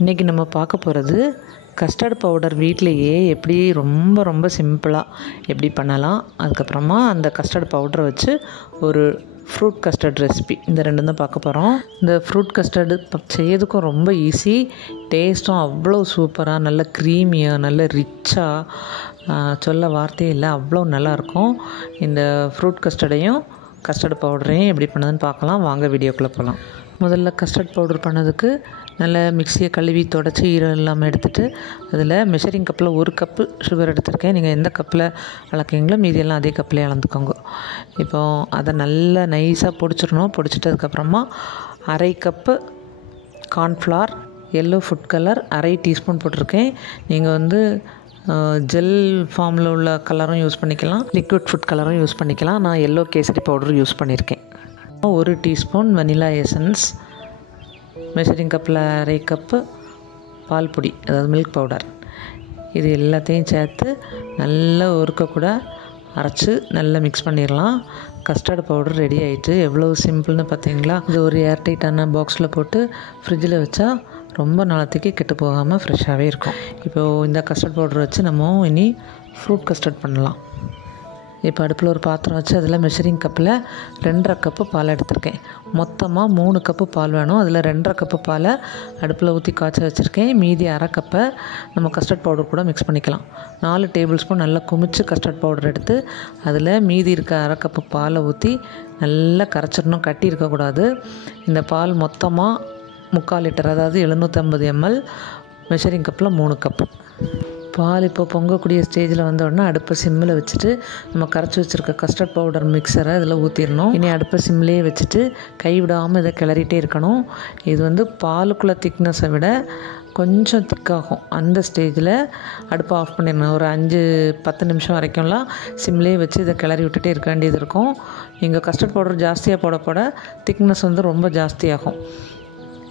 இன்றைக்கி நம்ம பார்க்க போகிறது கஸ்டர்ட் பவுடர் வீட்டிலையே எப்படி ரொம்ப ரொம்ப சிம்பிளாக எப்படி பண்ணலாம், அதுக்கப்புறமா அந்த கஸ்டர்ட் பவுடரை வச்சு ஒரு ஃப்ரூட் கஸ்டர்ட் ரெசிபி, இந்த ரெண்டும் தான் பார்க்க போகிறோம். இந்த ஃப்ரூட் கஸ்டர்டு செய்யறதுக்கும் ரொம்ப ஈஸி, டேஸ்ட்டும் அவ்வளோ சூப்பராக, நல்ல க்ரீமியாக, நல்ல ரிச்சாக, சொல்ல வார்த்தையே இல்லை, அவ்வளோ நல்லாயிருக்கும். இந்த ஃப்ரூட் கஸ்டர்டையும் கஸ்டர்ட் பவுடரையும் எப்படி பண்ணதுன்னு பார்க்கலாம். வாங்க வீடியோக்குள்ளே போகலாம். முதல்ல கஸ்டர்ட் பவுடர் பண்ணதுக்கு நல்ல மிக்சியை கழுவி தொடச்சி ஈரம் இல்லாமல் எடுத்துகிட்டு அதில் மெஷரிங் கப்பில் 1 கப்பு சுகர் எடுத்திருக்கேன். நீங்கள் எந்த கப்பில் அளக்குறீங்களோ மீதியெல்லாம் அதே கப்பிலே அளந்துக்கோங்க. இப்போது அதை நல்லா நைஸாக பொடிச்சிடணும். பொடிச்சிட்டதுக்கப்புறமா 1/2 cup cornflour, yellow food colour 1/2 teaspoon போட்டிருக்கேன். நீங்கள் ஜெல் ஃபார்மில் உள்ள கலரும் யூஸ் பண்ணிக்கலாம், லிக்விட் ஃபுட் கலரும் யூஸ் பண்ணிக்கலாம். நான் எல்லோ கேசரி பவுடர் யூஸ் பண்ணியிருக்கேன். 1 டீஸ்பூன் வெனிலா எசன்ஸ், மெஷரிங் கப்பில் 1/2 கப்பு பால் பொடி, அதாவது மில்க் பவுடர், இது எல்லாத்தையும் சேர்த்து நல்லா ஒருக்க அரைச்சி நல்லா மிக்ஸ் பண்ணிடலாம். கஸ்டர்ட் பவுடர் ரெடி ஆகிட்டு. எவ்வளோ சிம்பிள்னு பார்த்தீங்களா? இது ஒரு ஏர்டைட்டான பாக்ஸில் போட்டு ஃப்ரிட்ஜில் வச்சா ரொம்ப நாளத்துக்கு கெட்டு போகாமல் ஃப்ரெஷ்ஷாகவே இருக்கும். இப்போது இந்த கஸ்டர்ட் பவுடர் வச்சு நம்ம இனி ஃப்ரூட் கஸ்டர்ட் பண்ணலாம். இப்போ அடுப்பில் ஒரு பாத்திரம் வச்சு அதில் மெஷரிங் கப்பில் 2.5 கப்பு பால் எடுத்திருக்கேன். மொத்தமாக 3 கப்பு பால் வேணும். அதில் 2.5 கப்பு பாலை அடுப்பில் ஊற்றி காய்ச்ச வச்சுருக்கேன். மீதி 1/2 கப்பை நம்ம கஸ்டர்ட் பவுடர் கூட மிக்ஸ் பண்ணிக்கலாம். 4 டேபிள் ஸ்பூன் நல்லா குமிச்சு கஸ்டர்ட் பவுடர் எடுத்து அதில் மீதி இருக்க 1/2 கப்பு பாலை ஊற்றி நல்லா கரைச்சிடணும். கட்டி இருக்கக்கூடாது. இந்த பால் மொத்தமாக 3/4 லிட்டர், அதாவது 750 ml, மெஷரிங் கப்பில் 3 கப்பு பால். இப்போ பொங்கக்கூடிய ஸ்டேஜில் வந்தோடனே அடுப்பை சிம்மில் வச்சுட்டு நம்ம கரைச்சி வச்சுருக்க கஸ்டர்ட் பவுடர் மிக்சரை இதில் ஊற்றிடணும். இனி அடுப்பை சிம்லேயே வச்சுட்டு கைவிடாமல் இதை கிளறிட்டே இருக்கணும். இது பாலுக்குள்ள திக்னஸை விட கொஞ்சம் திக்காகும். அந்த ஸ்டேஜில் அடுப்பை ஆஃப் பண்ணிடணும். ஒரு 5-10 நிமிஷம் வரைக்கும்லாம் சிம்லேயே வச்சு இதை கிளறி விட்டுட்டே இருக்க வேண்டியது இருக்கும். நீங்கள் கஸ்டர்ட் பவுடர் ஜாஸ்தியாக போட திக்னஸ் ரொம்ப ஜாஸ்தியாகும்.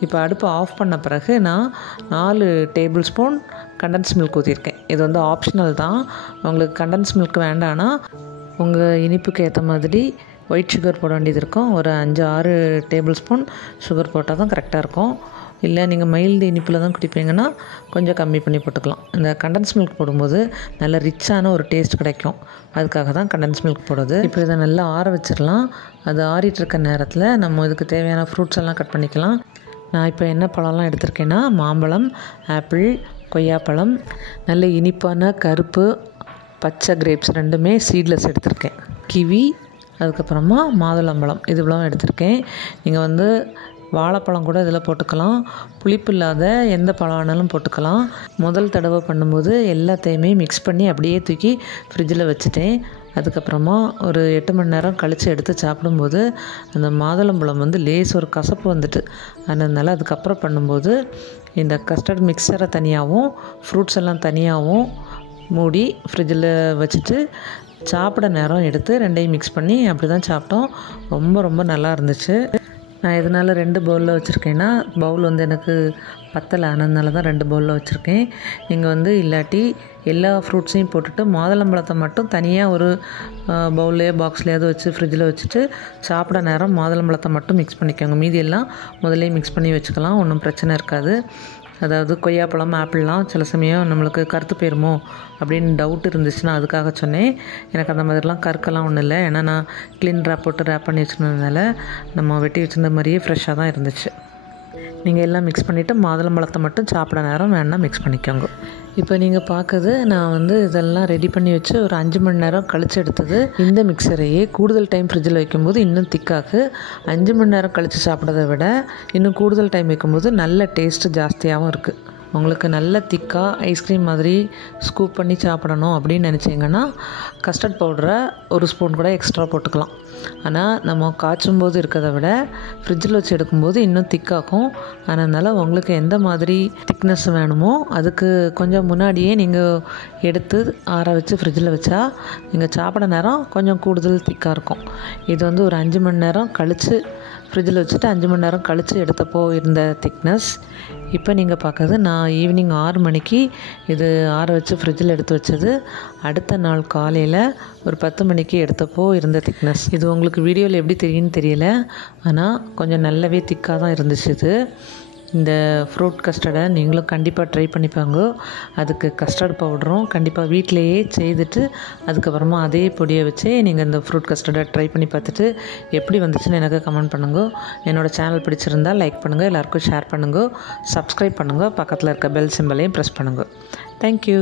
இப்போ அடுப்பை ஆஃப் பண்ண பிறகு நான் 4 டேபிள் ஸ்பூன் கண்டன்ஸ் மில்க் ஊற்றிருக்கேன். இது ஆப்ஷனல் தான். உங்களுக்கு கண்டன்ஸ் மில்க் வேண்டான்னா உங்கள் இனிப்புக்கு ஏற்ற மாதிரி ஒயிட் சுகர் போட வேண்டியது இருக்கும். ஒரு 5-6 டேபிள் ஸ்பூன் சுகர் போட்டால் தான் கரெக்டாக இருக்கும். இல்லை நீங்கள் மைல்டு இனிப்பில் தான் குடிப்பீங்கன்னா கொஞ்சம் கம்மி பண்ணி போட்டுக்கலாம். இந்த கண்டன்ஸ் மில்க் போடும்போது நல்ல ரிச்சான ஒரு டேஸ்ட் கிடைக்கும். அதுக்காக தான் கண்டன்ஸ் மில்க் போடுறது. இப்போ இதை நல்லா ஆற வச்சிடலாம். அது ஆறிட்டு இருக்க நேரத்தில் நம்ம இதுக்கு தேவையான ஃப்ரூட்ஸ் எல்லாம் கட் பண்ணிக்கலாம். நான் இப்போ என்ன பழம்லாம் எடுத்திருக்கேன்னா மாம்பழம், ஆப்பிள், கொய்யாப்பழம், நல்ல இனிப்பான கருப்பு பச்சை கிரேப்ஸ் ரெண்டுமே சீட்லெஸ் எடுத்திருக்கேன். கிவி, அதுக்கப்புறமா மாதுளம்பழம், இது இவ்வளோ எடுத்திருக்கேன். நீங்கள் வாழைப்பழம் கூட இதில் போட்டுக்கலாம். புளிப்பு இல்லாத எந்த பழம் வேணாலும் போட்டுக்கலாம். முதல் தடவை பண்ணும்போது எல்லாத்தையுமே மிக்ஸ் பண்ணி அப்படியே தூக்கி ஃப்ரிட்ஜில் வச்சுட்டேன். அதுக்கப்புறமா ஒரு 8 மணி நேரம் கழித்து எடுத்து சாப்பிடும்போது அந்த மாதுளம்பழம் லேஸ் ஒரு கசப்பு வந்துட்டு, அதனால அதுக்கப்புறம் பண்ணும்போது இந்த கஸ்டர்ட் மிக்சரை தனியாகவும் ஃப்ரூட்ஸ் எல்லாம் தனியாகவும் மூடி ஃப்ரிட்ஜில் வச்சுட்டு சாப்பிட நேரம் எடுத்து ரெண்டையும் மிக்ஸ் பண்ணி அப்படி தான் சாப்பிட்டோம். ரொம்ப ரொம்ப நல்லா இருந்துச்சு. நான் எதனால் 2 பவுலில் வச்சுருக்கேன்னா, பவுல் எனக்கு பத்தலை, அதனால தான் 2 பவுலில் வச்சுருக்கேன். நீங்கள் இல்லாட்டி எல்லா ஃப்ரூட்ஸையும் போட்டுட்டு மாதுளம்பழத்தை மட்டும் தனியாக ஒரு பவுல்லையோ பாக்ஸ்லையாவது வச்சு ஃப்ரிட்ஜில் வச்சுட்டு சாப்பிட நேரம் மாதுளம்பழத்தை மட்டும் மிக்ஸ் பண்ணிக்கோங்க. மீதி எல்லாம் முதல்லே மிக்ஸ் பண்ணி வச்சுக்கலாம், ஒன்றும் பிரச்சனை இருக்காது. அதாவது கொய்யாப்பழம், ஆப்பிள்லாம் சில சமயம் நம்மளுக்கு கருத்து போயிருமோ அப்படின்னு டவுட் இருந்துச்சுன்னா அதுக்காக சொன்னேன். எனக்கு அந்த மாதிரிலாம் கருக்கெல்லாம் ஒன்றும் இல்லை. ஏன்னா நான் க்ளீன் ரேப் போட்டு ரேப் பண்ணி வச்சுருந்ததுனால நம்ம வெட்டி வச்சுருந்த மாதிரியே ஃப்ரெஷ்ஷாக தான் இருந்துச்சு. நீங்கள் எல்லாம் மிக்ஸ் பண்ணிவிட்டு மாதுளம்பழத்தை மட்டும் சாப்பிட நேரம் வேணால் மிக்ஸ் பண்ணிக்கோங்க. இப்போ நீங்கள் பார்க்குறது நான் இதெல்லாம் ரெடி பண்ணி வச்சு ஒரு 5 மணி நேரம் கழித்து எடுத்தது. இந்த மிக்சரையே கூடுதல் டைம் ஃப்ரிட்ஜில் வைக்கும்போது இன்னும் திக்காக, 5 மணி நேரம் கழித்து சாப்பிட்றத விட இன்னும் கூடுதல் டைம் வைக்கும்போது நல்ல டேஸ்ட்டு ஜாஸ்தியாகவும் இருக்குது. உங்களுக்கு நல்ல திக்காக ஐஸ்கிரீம் மாதிரி ஸ்கூப் பண்ணி சாப்பிடணும் அப்படின்னு நினச்சிங்கன்னா கஸ்டர்ட் பவுடரை 1 ஸ்பூன் கூட எக்ஸ்ட்ரா போட்டுக்கலாம். ஆனால் நம்ம காய்ச்சும் போது இருக்கிறத விட ஃப்ரிட்ஜில் வச்சு எடுக்கும்போது இன்னும் திக்காகும். அதனால் உங்களுக்கு எந்த மாதிரி திக்னஸ் வேணுமோ அதுக்கு கொஞ்சம் முன்னாடியே நீங்கள் எடுத்து ஆற வச்சு ஃப்ரிட்ஜில் வச்சா நீங்கள் சாப்பிட நேரம் கொஞ்சம் கூடுதல் திக்காக இருக்கும். இது ஒரு 5 மணி நேரம் கழித்து ஃப்ரிட்ஜில் வச்சுட்டு 5 மணி நேரம் கழித்து எடுத்தப்போ இருந்த திக்னஸ். இப்போ நீங்கள் பார்க்குறது நான் ஈவினிங் 6 மணிக்கு இது ஆற வச்சு ஃப்ரிட்ஜில் எடுத்து வச்சது. அடுத்த நாள் காலையில் ஒரு 10 மணிக்கு எடுத்தப்போ இருந்த திக்னஸ். இது உங்களுக்கு வீடியோவில் எப்படி தெரியும்னு தெரியல, ஆனால் கொஞ்சம் நல்லாவே திக்காக தான் இருந்துச்சு. இது இந்த ஃப்ரூட் கஸ்டர்டை நீங்களும் கண்டிப்பாக ட்ரை பண்ணிப்பாங்க. அதுக்கு கஸ்டர்ட் பவுடரும் கண்டிப்பாக வீட்டிலையே செய்துட்டு அதுக்கப்புறமா அதே பொடியை வச்சு நீங்கள் இந்த ஃப்ரூட் கஸ்டர்டை ட்ரை பண்ணி பார்த்துட்டு எப்படி வந்துச்சுன்னு எனக்கு கமெண்ட் பண்ணுங்க. என்னோடய சேனல் பிடிச்சிருந்தால் லைக் பண்ணுங்கள், எல்லாருக்கும் ஷேர் பண்ணுங்கள், சப்ஸ்கிரைப் பண்ணுங்கள், பக்கத்தில் இருக்க பெல் சிம்பலையும் ப்ரெஸ் பண்ணுங்கள். தேங்க்யூ.